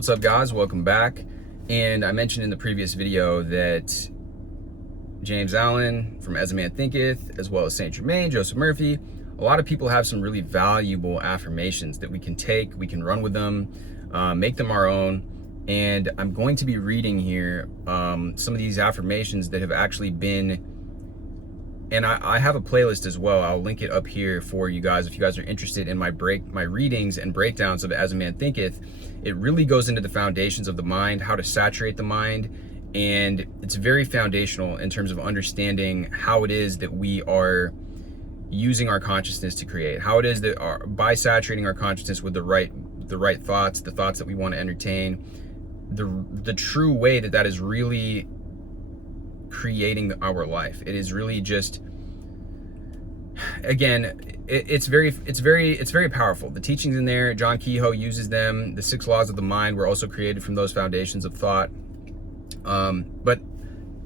What's up, guys? Welcome back. And I mentioned in the previous video that James Allen from As a Man Thinketh, as well as Saint Germain, Joseph Murphy, a lot of people have some really valuable affirmations that we can take, we can run with them, make them our own. And I'm going to be reading here some of these affirmations that have actually been, and I have a playlist as well. I'll link it up here for you guys if you guys are interested in my readings and breakdowns of As a Man Thinketh. It really goes into the foundations of the mind, how to saturate the mind, and it's very foundational in terms of understanding how it is that we are using our consciousness to create, how it is that by saturating our consciousness with the right thoughts, the thoughts that we want to entertain, the true way that is really creating our life. It is really just, again, it's very powerful. The teachings in there, John Kehoe uses them. The 6 laws of the mind were also created from those foundations of thought. But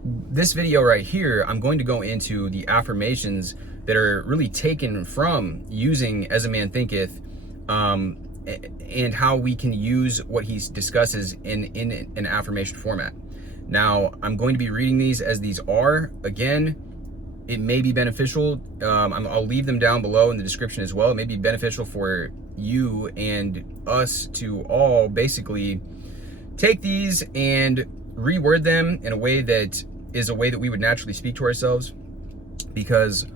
this video right here, I'm going to go into the affirmations that are really taken from using As a Man Thinketh, and how we can use what he discusses in an affirmation format. Now, I'm going to be reading these as these are. Again, it may be beneficial. I'll leave them down below in the description as well. It may be beneficial for you and us to all basically take these and reword them in a way that is a way that we would naturally speak to ourselves, because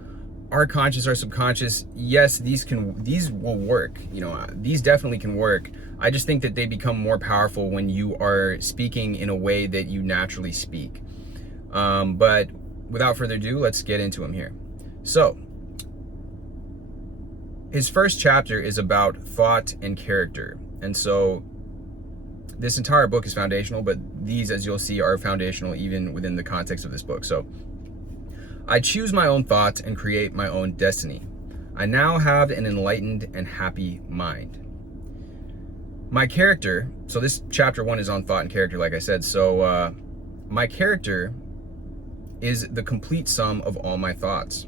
our conscious, our subconscious, yes, these will work. You know, these definitely can work. I just think that they become more powerful when you are speaking in a way that you naturally speak. But without further ado, let's get into them here. So, his first chapter is about thought and character. And so, this entire book is foundational, but these, as you'll see, are foundational even within the context of this book. So, I choose my own thoughts and create my own destiny. I now have an enlightened and happy mind. My character, so this chapter 1 is on thought and character, like I said. So my character is the complete sum of all my thoughts.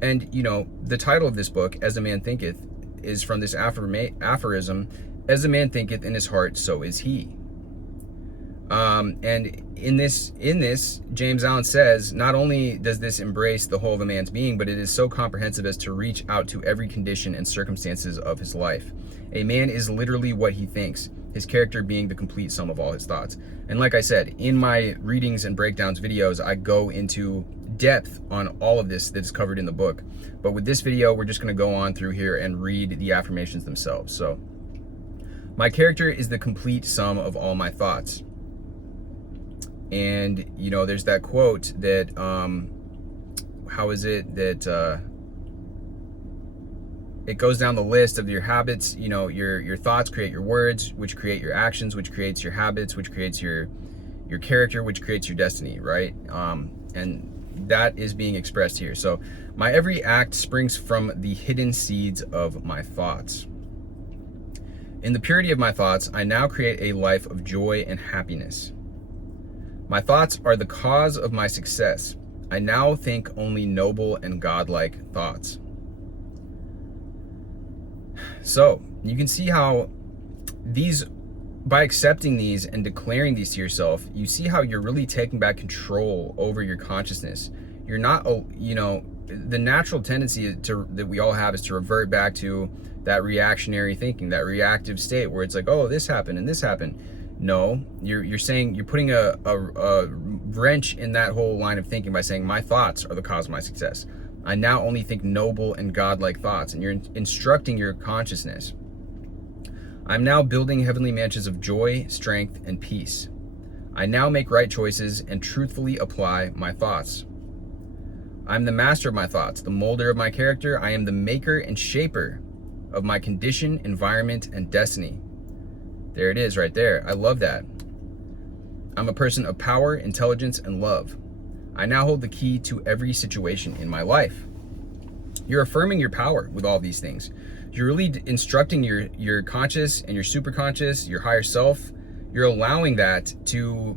And, you know, the title of this book, As a Man Thinketh, is from this aphorism, as a man thinketh in his heart, so is he. And in this, James Allen says, not only does this embrace the whole of a man's being, but it is so comprehensive as to reach out to every condition and circumstances of his life. A man is literally what he thinks, his character being the complete sum of all his thoughts. And like I said, in my readings and breakdowns videos, I go into depth on all of this that's covered in the book. But with this video, we're just going to go on through here and read the affirmations themselves. So, my character is the complete sum of all my thoughts. And, you know, there's that quote that, how is it that, it goes down the list of your habits. You know, your thoughts create your words, which create your actions, which creates your habits, which creates your character, which creates your destiny, right? And that is being expressed here. So, my every act springs from the hidden seeds of my thoughts. In the purity of my thoughts, I now create a life of joy and happiness. My thoughts are the cause of my success. I now think only noble and godlike thoughts. So, you can see how these, by accepting these and declaring these to yourself, you see how you're really taking back control over your consciousness. You're not, you know, the natural tendency that we all have is to revert back to that reactionary thinking, that reactive state where it's like, oh, this happened and this happened. No, you're saying, you're putting a wrench in that whole line of thinking by saying, my thoughts are the cause of my success. I now only think noble and godlike thoughts, and you're instructing your consciousness. I'm now building heavenly mansions of joy, strength, and peace. I now make right choices and truthfully apply my thoughts. I'm the master of my thoughts, the molder of my character. I am the maker and shaper of my condition, environment, and destiny. There it is right there. I love that. I'm a person of power, intelligence, and love. I now hold the key to every situation in my life. You're affirming your power with all these things. You're really instructing your conscious and your superconscious, your higher self. You're allowing that to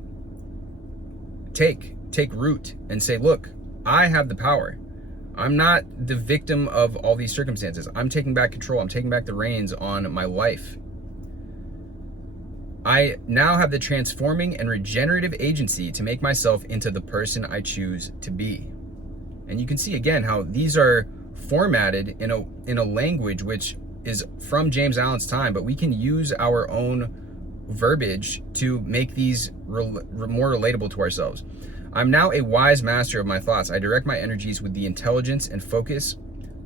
take root and say, look, I have the power. I'm not the victim of all these circumstances. I'm taking back control. I'm taking back the reins on my life. I now have the transforming and regenerative agency to make myself into the person I choose to be. And you can see again how these are formatted in a language which is from James Allen's time, but we can use our own verbiage to make these more relatable to ourselves. I'm now a wise master of my thoughts. I direct my energies with the intelligence and focus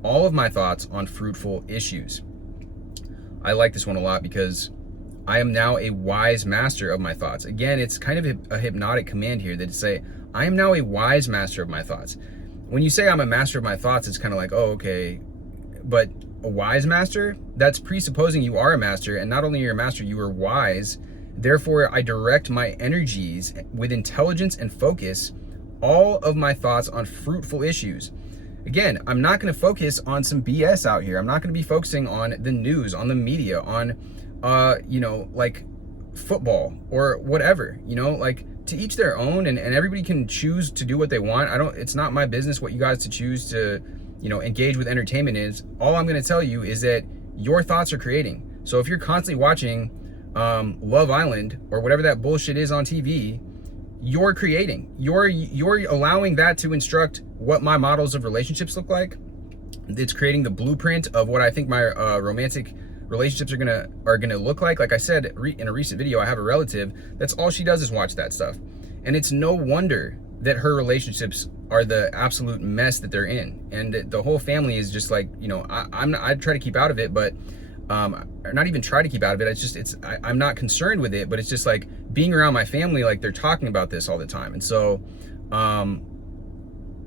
all of my thoughts on fruitful issues. I like this one a lot because I am now a wise master of my thoughts. Again, it's kind of a hypnotic command here that say, I am now a wise master of my thoughts. When you say I'm a master of my thoughts, it's kind of like, oh, okay. But a wise master, that's presupposing you are a master, and not only are you a master, you are wise. Therefore, I direct my energies with intelligence and focus all of my thoughts on fruitful issues. Again, I'm not going to focus on some BS out here. I'm not going to be focusing on the news, on the media, on like football or whatever, like to each their own, and everybody can choose to do what they want. It's not my business what you guys to choose to, engage with entertainment is. All I'm going to tell you is that your thoughts are creating. So if you're constantly watching Love Island or whatever that bullshit is on TV, you're creating. You're allowing that to instruct what my models of relationships look like. It's creating the blueprint of what I think my romantic relationships are gonna look like. Like I said in a recent video, I have a relative that's all she does is watch that stuff, and it's no wonder that her relationships are the absolute mess that they're in, and the whole family is just like, I try to keep out of it, but or not even try to keep out of it. I'm not concerned with it, but it's just like being around my family, like they're talking about this all the time, and so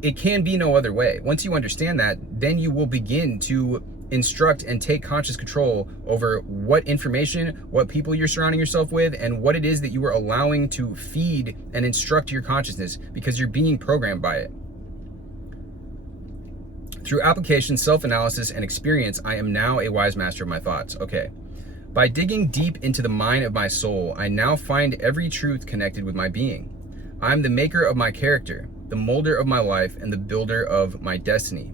it can be no other way. Once you understand that, then you will begin to instruct and take conscious control over what information, what people you're surrounding yourself with, and what it is that you are allowing to feed and instruct your consciousness, because you're being programmed by it. Through application, self-analysis, and experience, I am now a wise master of my thoughts. Okay. By digging deep into the mine of my soul, I now find every truth connected with my being. I am the maker of my character, the molder of my life, and the builder of my destiny.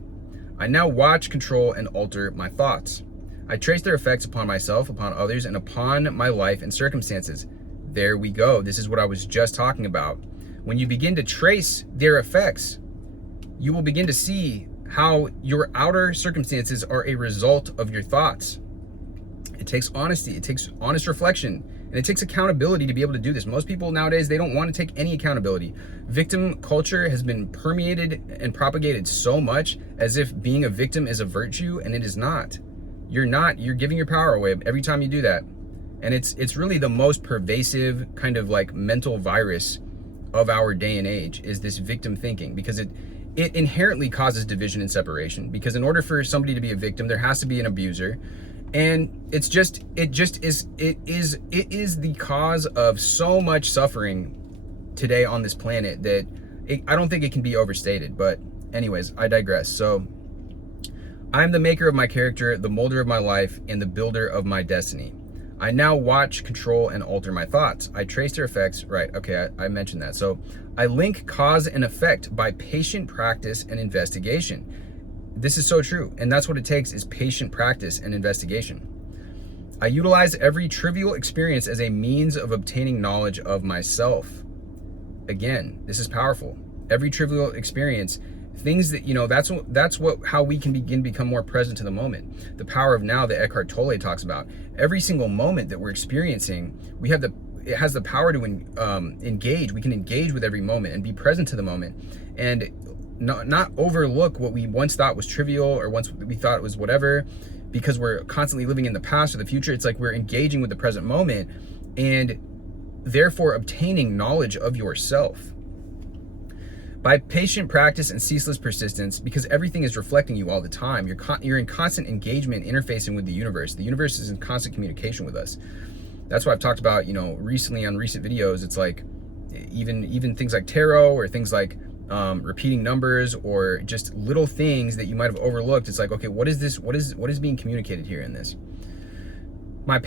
I now watch, control, and alter my thoughts. I trace their effects upon myself, upon others, and upon my life and circumstances. There we go. This is what I was just talking about. When you begin to trace their effects, you will begin to see how your outer circumstances are a result of your thoughts. It takes honesty, it takes honest reflection, and it takes accountability to be able to do this. Most people nowadays, they don't want to take any accountability. Victim culture has been permeated and propagated so much as if being a victim is a virtue, and it is not. You're not. You're giving your power away every time you do that. And it's really the most pervasive kind of like mental virus of our day and age, is this victim thinking, because it inherently causes division and separation. Because in order for somebody to be a victim, there has to be an abuser. And it is the cause of so much suffering today on this planet that I don't think it can be overstated. But anyways, I digress. So I'm the maker of my character, the molder of my life, and the builder of my destiny. I now watch, control, and alter my thoughts. I trace their effects. Right, okay, I mentioned that. So I link cause and effect by patient practice and investigation. This is so true, and that's what it takes, is patient practice and investigation. I utilize every trivial experience as a means of obtaining knowledge of myself. Again, this is powerful. Every trivial experience, things that, how we can become more present to the moment. The power of now that Eckhart Tolle talks about. Every single moment that we're experiencing, it has the power to engage. We can engage with every moment and be present to the moment, and not overlook what we once thought was trivial, or once we thought it was whatever, because we're constantly living in the past or the future. It's like we're engaging with the present moment, and therefore obtaining knowledge of yourself. By patient practice and ceaseless persistence, because everything is reflecting you all the time. You're in constant engagement, interfacing with the universe. The universe is in constant communication with us. That's why I've talked about, recently on recent videos, it's like even things like tarot, or things like repeating numbers, or just little things that you might have overlooked. It's like, okay, what is this? What is being communicated here in this? By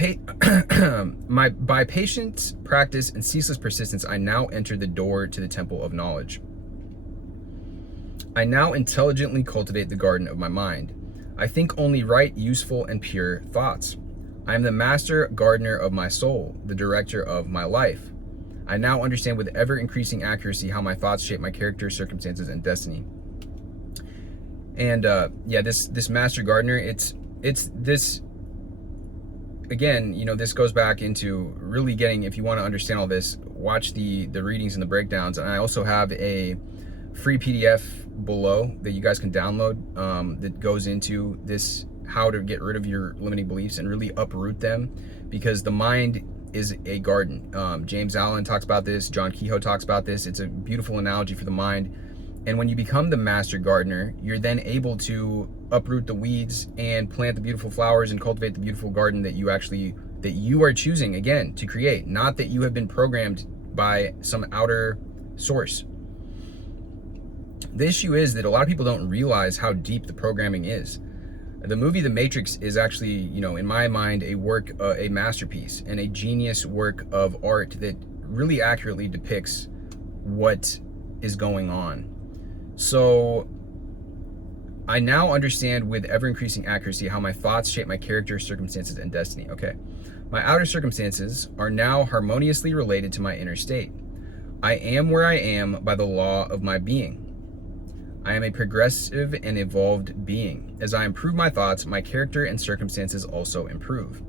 patience, practice, and ceaseless persistence, I now enter the door to the temple of knowledge. I now intelligently cultivate the garden of my mind. I think only right, useful, and pure thoughts. I am the master gardener of my soul, the director of my life. I now understand with ever-increasing accuracy how my thoughts shape my character, circumstances, and destiny. And yeah, this master gardener, it's this, again, you know, this goes back into really getting, if you want to understand all this, watch the readings and the breakdowns. And I also have a free PDF below that you guys can download that goes into this, how to get rid of your limiting beliefs and really uproot them, because the mind is a garden. James Allen talks about this, John Kehoe talks about this. It's a beautiful analogy for the mind. And when you become the master gardener, you're then able to uproot the weeds and plant the beautiful flowers and cultivate the beautiful garden that you are choosing, again, to create, not that you have been programmed by some outer source. The issue is that a lot of people don't realize how deep the programming is. The movie The Matrix is actually, you know, in my mind, a work, a masterpiece and a genius work of art that really accurately depicts what is going on. So I now understand with ever-increasing accuracy how my thoughts shape my character, circumstances, and destiny. Okay. My outer circumstances are now harmoniously related to my inner state. I am where I am by the law of my being. I am a progressive and evolved being. As I improve my thoughts, my character and circumstances also improve.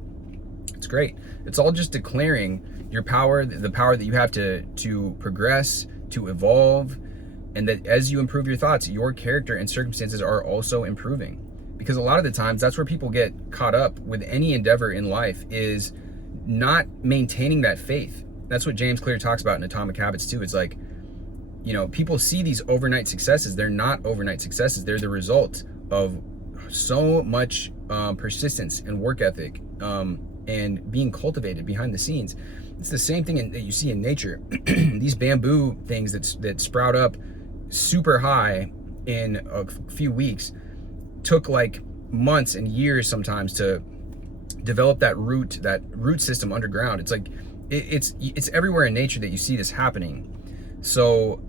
It's great. It's all just declaring your power, the power that you have to progress, to evolve, and that as you improve your thoughts, your character and circumstances are also improving. Because a lot of the times, that's where people get caught up with any endeavor in life, is not maintaining that faith. That's what James Clear talks about in Atomic Habits too. It's like, you know, people see these overnight successes. They're not overnight successes. They're the result of so much persistence and work ethic and being cultivated behind the scenes. It's the same thing that you see in nature. These bamboo things that sprout up super high in a few weeks took like months and years sometimes to develop that root system underground. It's like it's everywhere in nature that you see this happening. So,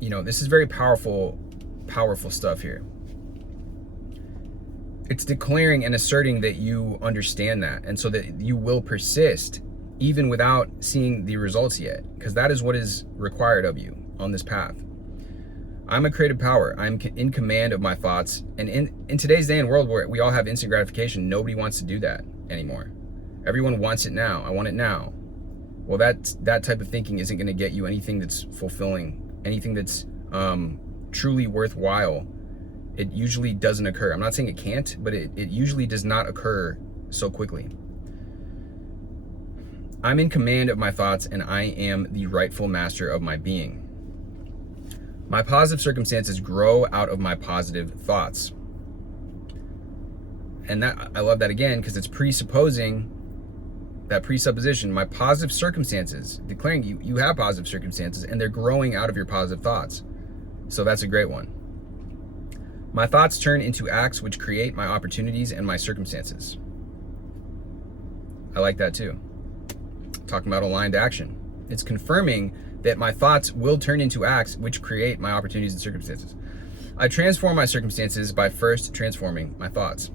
you know, this is very powerful stuff here. It's declaring and asserting that you understand that, and so that you will persist even without seeing the results yet, because that is what is required of you on this path. I'm a creative power. I'm in command of my thoughts. And in today's day and world where we all have instant gratification, nobody wants to do that anymore. Everyone wants it now. I want it now. Well, that type of thinking isn't going to get you anything that's fulfilling, anything that's truly worthwhile. It usually doesn't occur. I'm not saying it can't, but it usually does not occur so quickly. I'm in command of my thoughts, and I am the rightful master of my being. My positive circumstances grow out of my positive thoughts. And that, I love that again, because it's presupposing that presupposition. My positive circumstances, declaring you have positive circumstances, and they're growing out of your positive thoughts. So that's a great one. My thoughts turn into acts which create my opportunities and my circumstances. I like that too. Talking about aligned action. It's confirming that my thoughts will turn into acts which create my opportunities and circumstances. I transform my circumstances by first transforming my thoughts.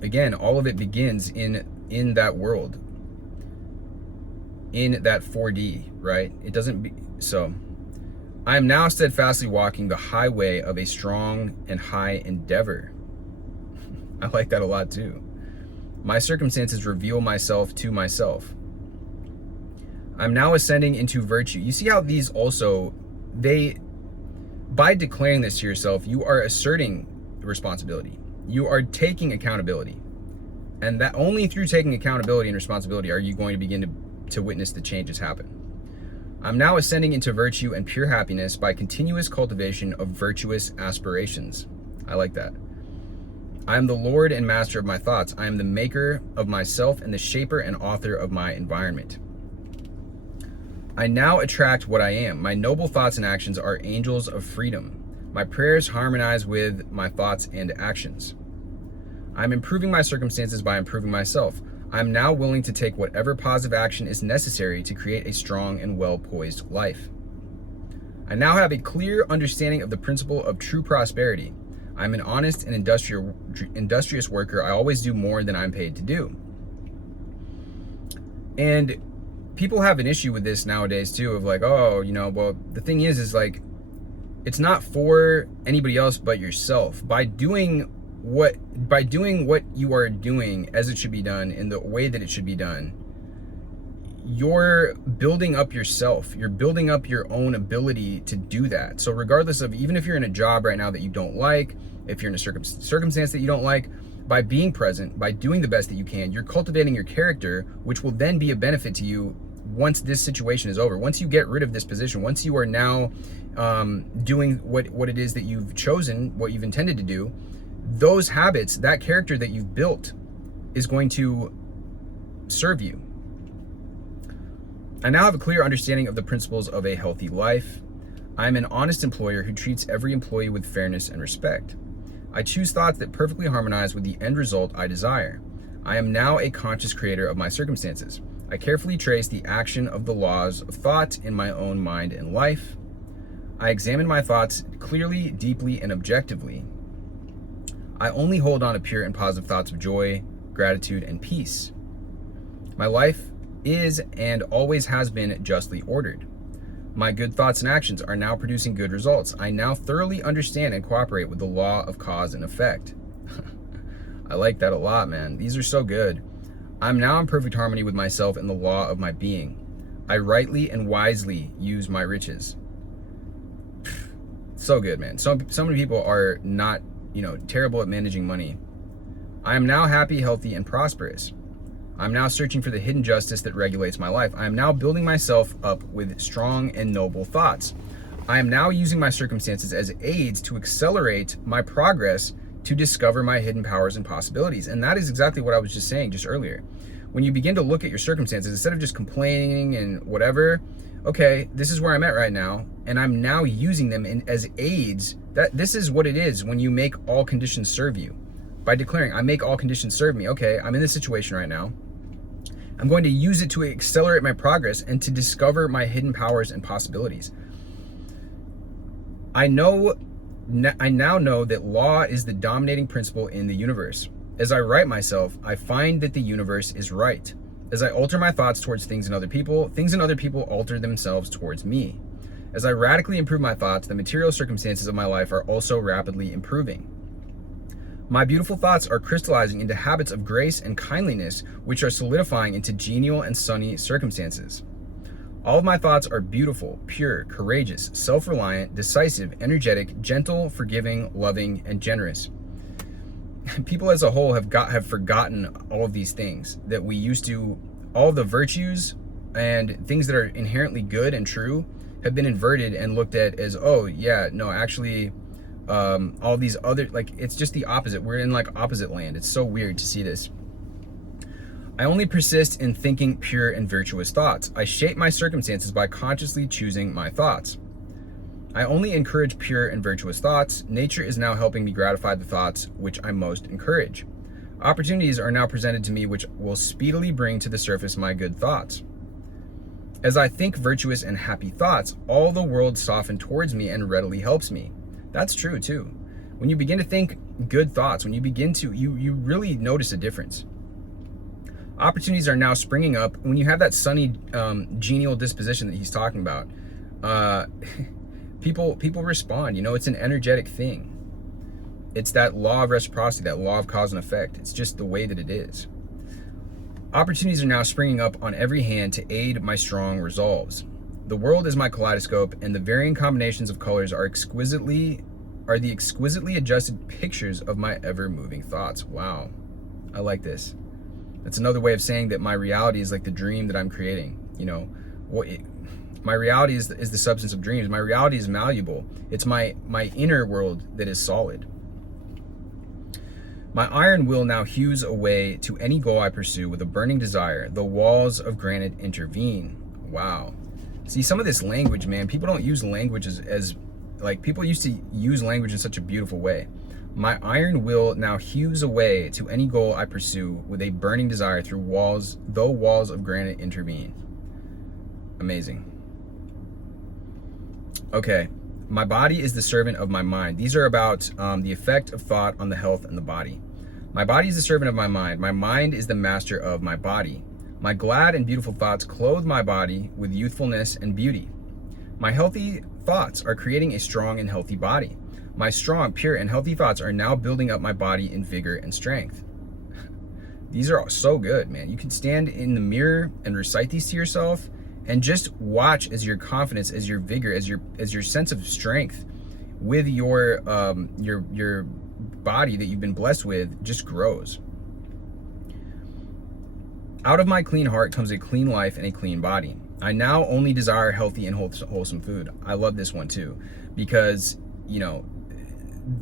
Again, all of it begins in that world, in that 4D, right? It doesn't be so. I am now steadfastly walking the highway of a strong and high endeavor. I like that a lot too. My circumstances reveal myself to myself. I'm now ascending into virtue. You see how these also, by declaring this to yourself, you are asserting responsibility. You are taking accountability. And that only through taking accountability and responsibility are you going to begin to witness the changes happen. I'm now ascending into virtue and pure happiness by continuous cultivation of virtuous aspirations. I like that. I am the Lord and master of my thoughts. I am the maker of myself and the shaper and author of my environment. I now attract what I am. My noble thoughts and actions are angels of freedom. My prayers harmonize with my thoughts and actions. I'm improving my circumstances by improving myself. I'm now willing to take whatever positive action is necessary to create a strong and well-poised life. I now have a clear understanding of the principle of true prosperity. I'm an honest and industrious worker. I always do more than I'm paid to do. And people have an issue with this nowadays too, of like, oh, well, the thing is like, it's not for anybody else but yourself. By doing what you are doing as it should be done in the way that it should be done, you're building up yourself. You're building up your own ability to do that. So regardless of, even if you're in a job right now that you don't like, if you're in a circumstance that you don't like, by being present, by doing the best that you can, you're cultivating your character, which will then be a benefit to you once this situation is over. Once you get rid of this position, once you are now doing what it is that you've chosen, what you've intended to do, those habits, that character that you've built is going to serve you. I now have a clear understanding of the principles of a healthy life. I'm an honest employer who treats every employee with fairness and respect. I choose thoughts that perfectly harmonize with the end result I desire. I am now a conscious creator of my circumstances. I carefully trace the action of the laws of thought in my own mind and life. I examine my thoughts clearly, deeply, and objectively. I only hold on to pure and positive thoughts of joy, gratitude, and peace. My life is and always has been justly ordered. My good thoughts and actions are now producing good results. I now thoroughly understand and cooperate with the law of cause and effect. I like that a lot, man. These are so good. I'm now in perfect harmony with myself and the law of my being. I rightly and wisely use my riches. So good, man. So many people are not, terrible at managing money. I am now happy, healthy, and prosperous. I'm now searching for the hidden justice that regulates my life. I am now building myself up with strong and noble thoughts. I am now using my circumstances as aids to accelerate my progress to discover my hidden powers and possibilities. And that is exactly what I was just saying just earlier. When you begin to look at your circumstances, instead of just complaining and whatever, okay, this is where I'm at right now, and I'm now using them as aids. This is what it is when you make all conditions serve you. By declaring, I make all conditions serve me. Okay, I'm in this situation right now. I'm going to use it to accelerate my progress and to discover my hidden powers and possibilities. I now know that law is the dominating principle in the universe. As I right myself, I find that the universe is right. As I alter my thoughts towards things and other people alter themselves towards me. As I radically improve my thoughts, the material circumstances of my life are also rapidly improving. My beautiful thoughts are crystallizing into habits of grace and kindliness, which are solidifying into genial and sunny circumstances. All of my thoughts are beautiful, pure, courageous, self-reliant, decisive, energetic, gentle, forgiving, loving, and generous. People as a whole have forgotten all of these things that we used to. All the virtues and things that are inherently good and true have been inverted and looked at as, oh yeah, no, actually, all these other, it's just the opposite. We're in opposite land. It's so weird to see this. I only persist in thinking pure and virtuous thoughts. I shape my circumstances by consciously choosing my thoughts. I only encourage pure and virtuous thoughts. Nature is now helping me gratify the thoughts which I most encourage. Opportunities are now presented to me which will speedily bring to the surface my good thoughts. As I think virtuous and happy thoughts, all the world softens towards me and readily helps me. That's true too. When you begin to think good thoughts, when you begin to, you really notice a difference. Opportunities are now springing up. When you have that sunny, genial disposition that he's talking about, people respond. It's an energetic thing. It's that law of reciprocity, that law of cause and effect. It's just the way that it is. Opportunities are now springing up on every hand to aid my strong resolves. The world is my kaleidoscope, and the varying combinations of colors are the exquisitely adjusted pictures of my ever-moving thoughts. Wow, I like this. That's another way of saying that my reality is like the dream that I'm creating. My reality is the substance of dreams. My reality is malleable. It's my inner world that is solid. My iron will now hews a way to any goal I pursue with a burning desire. The walls of granite intervene. Wow. See, some of this language, man, people don't use language as people used to use language in such a beautiful way. My iron will now hews a way to any goal I pursue with a burning desire through walls, though walls of granite intervene. Amazing. Okay. My body is the servant of my mind. These are about the effect of thought on the health and the body. My body is the servant of my mind. My mind is the master of my body. My glad and beautiful thoughts clothe my body with youthfulness and beauty. My healthy thoughts are creating a strong and healthy body. My strong, pure, and healthy thoughts are now building up my body in vigor and strength. These are so good, man. You can stand in the mirror and recite these to yourself and just watch as your confidence, as your vigor, as your sense of strength with your body that you've been blessed with just grows. Out of my clean heart comes a clean life and a clean body. I now only desire healthy and wholesome food. I love this one too, because, you know,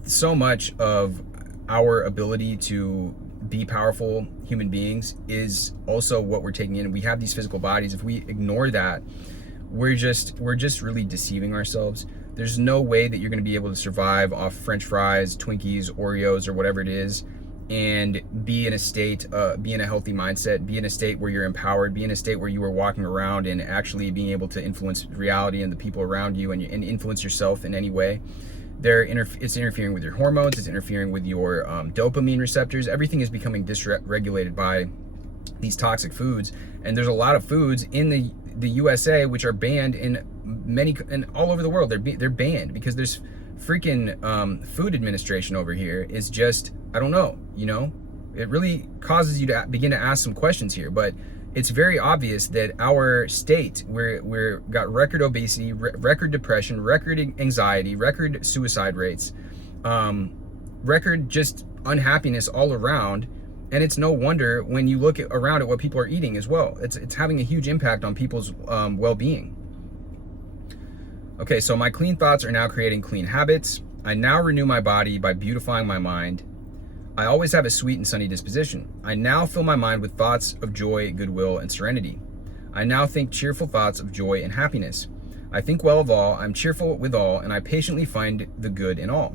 so much of our ability to be powerful human beings is also what we're taking in. We have these physical bodies. If we ignore that, we're just really deceiving ourselves. There's no way that you're going to be able to survive off French fries, Twinkies, Oreos, or whatever it is, and be in a state, be in a healthy mindset, be in a state where you're empowered, be in a state where you are walking around and actually being able to influence reality and the people around you, and influence yourself in any way. It's interfering with your hormones, it's interfering with your dopamine receptors. Everything is becoming dysregulated by these toxic foods, and there's a lot of foods in the USA which are banned in many, and all over the world. They're banned because there's freaking food administration over here is just, I don't know, you know, it really causes you to begin to ask some questions here. But it's very obvious that our state, we're got record obesity, record depression, record anxiety, record suicide rates, record just unhappiness all around. And it's no wonder when you look around at what people are eating as well. It's having a huge impact on people's well-being. Okay, so my clean thoughts are now creating clean habits. I now renew my body by beautifying my mind. I always have a sweet and sunny disposition. I now fill my mind with thoughts of joy, goodwill, and serenity. I now think cheerful thoughts of joy and happiness. I think well of all, I'm cheerful with all, and I patiently find the good in all.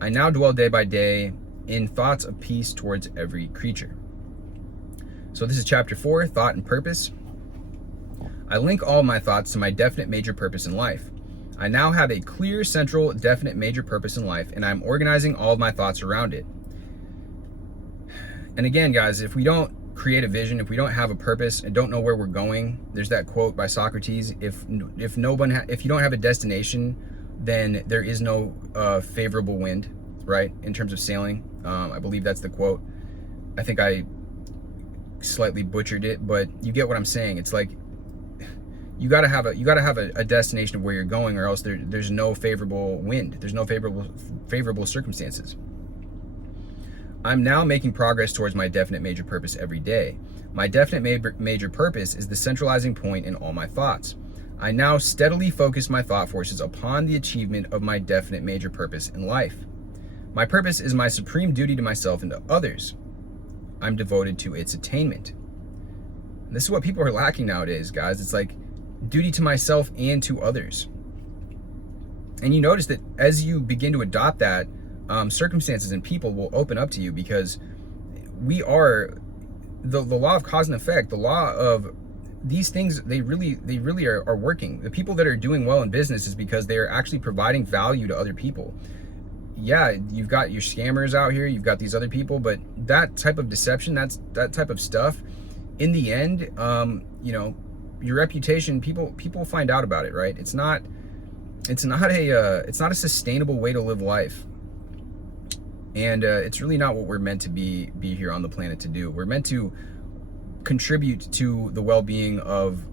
I now dwell day by day in thoughts of peace towards every creature. So this is chapter 4, Thought and Purpose. I link all my thoughts to my definite major purpose in life. I now have a clear, central, definite major purpose in life, and I'm organizing all of my thoughts around it. And again, guys, if we don't create a vision, if we don't have a purpose and don't know where we're going, there's that quote by Socrates, if you don't have a destination, then there is no favorable wind, right? In terms of sailing. I believe that's the quote. I think I slightly butchered it, but you get what I'm saying. It's like you gotta have a destination of where you're going, or else there's no favorable wind. There's no favorable circumstances. I'm now making progress towards my definite major purpose every day. My definite major purpose is the centralizing point in all my thoughts. I now steadily focus my thought forces upon the achievement of my definite major purpose in life. My purpose is my supreme duty to myself and to others. I'm devoted to its attainment. And this is what people are lacking nowadays, guys. It's like duty to myself and to others. And you notice that as you begin to adopt that, circumstances and people will open up to you, because we are the law of cause and effect, the law of these things. They really are working. The people that are doing well in business is because they are actually providing value to other people. Yeah, you've got your scammers out here, you've got these other people, but that type of deception, that type of stuff, in the end, you know, your reputation, people find out about it, right? It's not a sustainable way to live life. And it's really not what we're meant to be here on the planet to do. We're meant to contribute to the well-being of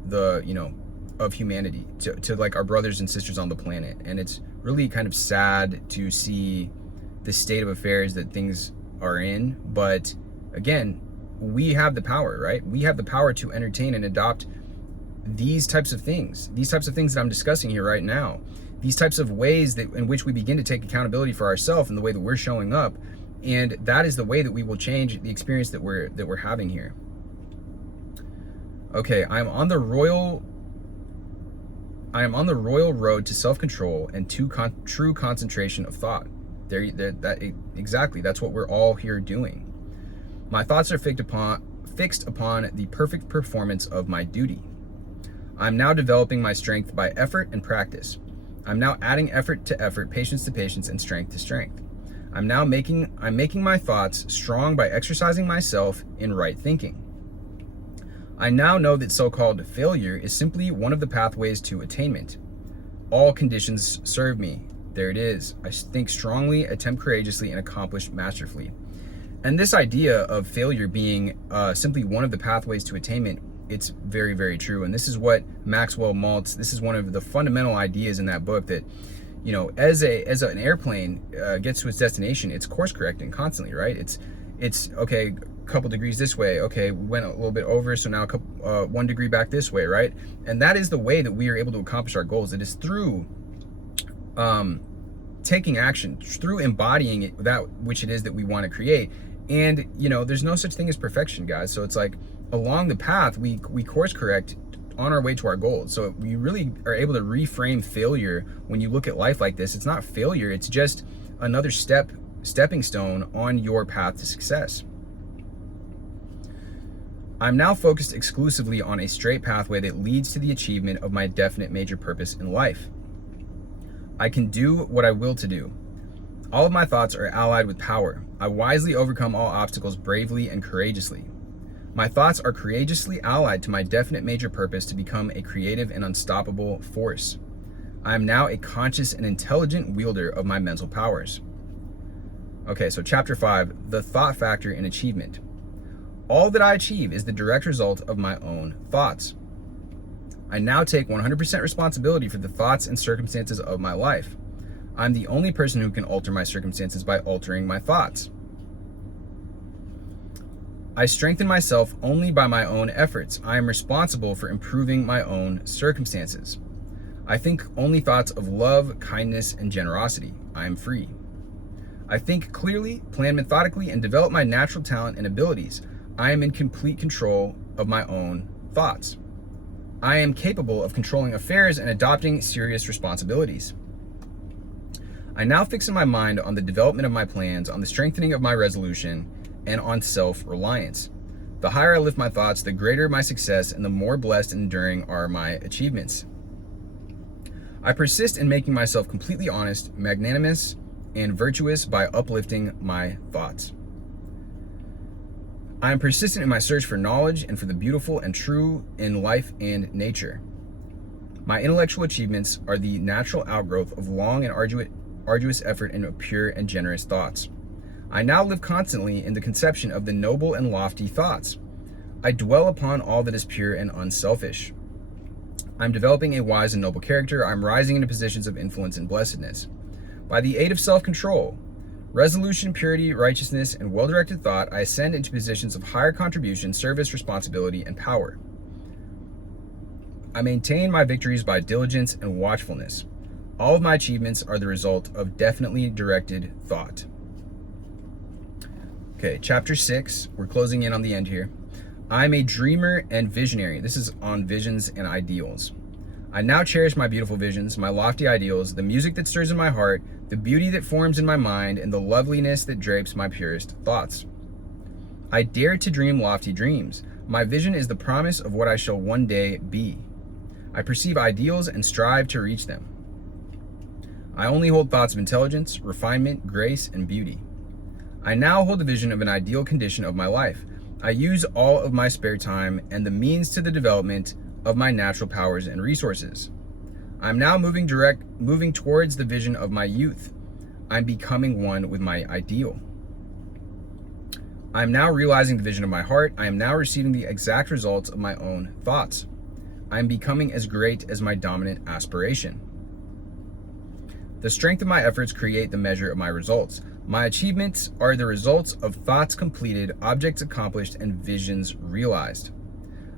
of humanity, to like our brothers and sisters on the planet. And it's really kind of sad to see the state of affairs that things are in. But again, we have the power, right? We have the power to entertain and adopt these types of things that I'm discussing here right now. These types of ways in which we begin to take accountability for ourselves and the way that we're showing up, and that is the way that we will change the experience that we're having here. Okay, I am on the royal road to self-control and to true concentration of thought. Exactly, that's what we're all here doing. My thoughts are fixed upon the perfect performance of my duty. I'm now developing my strength by effort and practice. I'm now adding effort to effort, patience to patience, and strength to strength. I'm making my thoughts strong by exercising myself in right thinking. I now know that so-called failure is simply one of the pathways to attainment. All conditions serve me. There it is. I think strongly, attempt courageously, and accomplish masterfully. And this idea of failure being simply one of the pathways to attainment, it's very, very true. And this is what Maxwell Maltz, this is one of the fundamental ideas in that book, that, you know, as an airplane gets to its destination, it's course correcting constantly, right? It's okay, a couple degrees this way, okay, we went a little bit over, so now 1 degree back this way, right? And that is the way that we are able to accomplish our goals. It is through taking action, through embodying that which it is that we want to create. And, you know, there's no such thing as perfection, guys. So it's like along the path, we course correct on our way to our goals. So we really are able to reframe failure when you look at life like this. It's not failure, it's just another stepping stone on your path to success. I'm now focused exclusively on a straight pathway that leads to the achievement of my definite major purpose in life. I can do what I will to do. All of my thoughts are allied with power. I wisely overcome all obstacles bravely and courageously. My thoughts are courageously allied to my definite major purpose to become a creative and unstoppable force. I am now a conscious and intelligent wielder of my mental powers. Okay, so chapter 5, the thought factor in achievement. All that I achieve is the direct result of my own thoughts. I now take 100% responsibility for the thoughts and circumstances of my life. I'm the only person who can alter my circumstances by altering my thoughts. I strengthen myself only by my own efforts. I am responsible for improving my own circumstances. I think only thoughts of love, kindness, and generosity. I am free. I think clearly, plan methodically, and develop my natural talent and abilities. I am in complete control of my own thoughts. I am capable of controlling affairs and adopting serious responsibilities. I now fix in my mind on the development of my plans, on the strengthening of my resolution, and on self-reliance. The higher I lift my thoughts, the greater my success, and the more blessed and enduring are my achievements. I persist in making myself completely honest, magnanimous, and virtuous by uplifting my thoughts. I am persistent in my search for knowledge and for the beautiful and true in life and nature. My intellectual achievements are the natural outgrowth of long and arduous effort and pure and generous thoughts. I now live constantly in the conception of the noble and lofty thoughts. I dwell upon all that is pure and unselfish. I'm developing a wise and noble character. I'm rising into positions of influence and blessedness. By the aid of self-control, resolution, purity, righteousness, and well-directed thought, I ascend into positions of higher contribution, service, responsibility, and power. I maintain my victories by diligence and watchfulness. All of my achievements are the result of definitely directed thought. Okay, chapter 6, we're closing in on the end here. I'm a dreamer and visionary. This is on visions and ideals. I now cherish my beautiful visions, my lofty ideals, the music that stirs in my heart, the beauty that forms in my mind, and the loveliness that drapes my purest thoughts. I dare to dream lofty dreams. My vision is the promise of what I shall one day be. I perceive ideals and strive to reach them. I only hold thoughts of intelligence, refinement, grace, and beauty. I now hold the vision of an ideal condition of my life. I use all of my spare time and the means to the development of my natural powers and resources. I'm now moving towards the vision of my youth. I'm becoming one with my ideal. I am now realizing the vision of my heart. I am now receiving the exact results of my own thoughts. I am becoming as great as my dominant aspiration. The strength of my efforts create the measure of my results. My achievements are the results of thoughts completed, objects accomplished, and visions realized.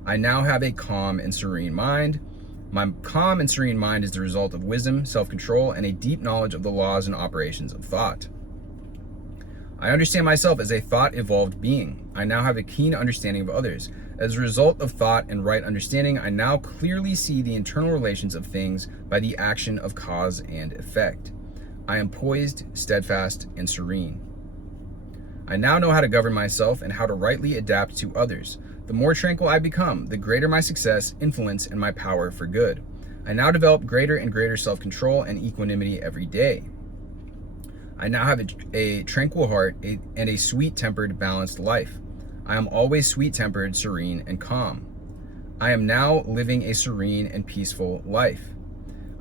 I now have a calm and serene mind. My calm and serene mind is the result of wisdom, self-control, and a deep knowledge of the laws and operations of thought. I understand myself as a thought-evolved being. I now have a keen understanding of others. As a result of thought and right understanding, I now clearly see the internal relations of things by the action of cause and effect. I am poised, steadfast, and serene. I now know how to govern myself and how to rightly adapt to others. The more tranquil I become, the greater my success, influence, and my power for good. I now develop greater and greater self-control and equanimity every day. I now have a tranquil heart and a sweet-tempered, balanced life. I am always sweet-tempered, serene, and calm. I am now living a serene and peaceful life.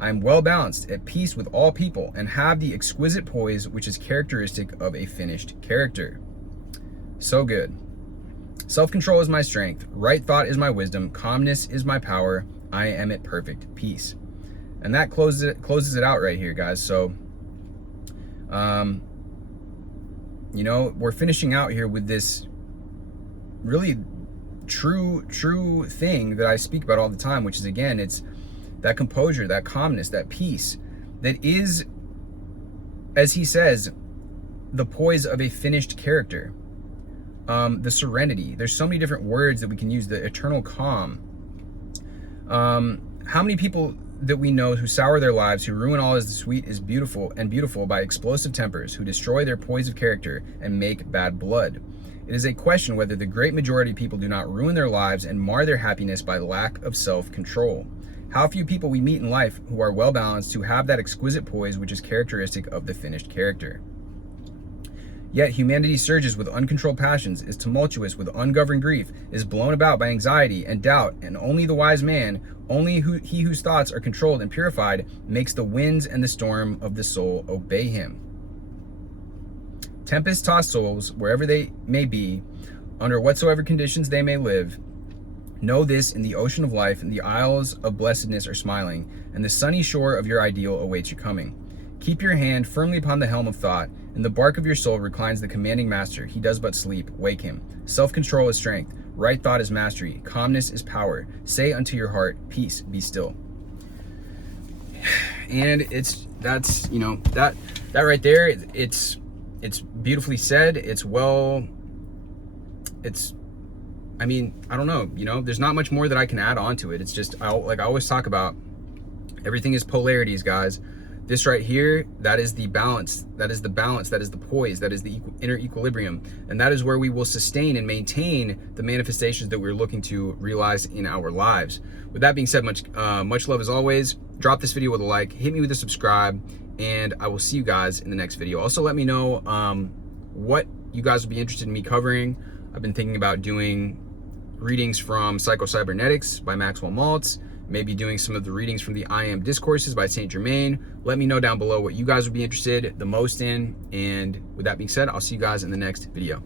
I am well-balanced, at peace with all people, and have the exquisite poise which is characteristic of a finished character. So good. Self-control is my strength. Right thought is my wisdom. Calmness is my power. I am at perfect peace. And that closes it out right here, guys. So, you know, we're finishing out here with this really true thing that I speak about all the time, which is, again, it's that composure, that calmness, that peace that is, as he says, the poise of a finished character. The serenity. There's so many different words that we can use. The eternal calm. How many people that we know who sour their lives, who ruin all as the sweet is beautiful by explosive tempers, who destroy their poise of character and make bad blood? It is a question whether the great majority of people do not ruin their lives and mar their happiness by lack of self-control. How few people we meet in life who are well-balanced, who have that exquisite poise which is characteristic of the finished character. Yet humanity surges with uncontrolled passions, is tumultuous with ungoverned grief, is blown about by anxiety and doubt, and only the wise man, he whose thoughts are controlled and purified, makes the winds and the storm of the soul obey him. Tempest-tossed souls, wherever they may be, under whatsoever conditions they may live, know this: in the ocean of life, and the isles of blessedness are smiling, and the sunny shore of your ideal awaits your coming. Keep your hand firmly upon the helm of thought. In the bark of your soul reclines the commanding master. He does but sleep. Wake him. Self-control is strength. Right thought is mastery. Calmness is power. Say unto your heart, peace, be still. And that's you know, that right there, it's beautifully said. I mean, I don't know, you know, there's not much more that I can add on to it. It's just, like I always talk about, everything is polarities, guys. This right here, that is the balance, that is the poise, that is the inner equilibrium, and that is where we will sustain and maintain the manifestations that we're looking to realize in our lives. With that being said, much love as always. Drop this video with a like, hit me with a subscribe, and I will see you guys in the next video. Also, let me know what you guys would be interested in me covering. I've been thinking about doing readings from Psycho-Cybernetics by Maxwell Maltz, maybe doing some of the readings from the I Am Discourses by Saint Germain. Let me know down below what you guys would be interested the most in. And with that being said, I'll see you guys in the next video.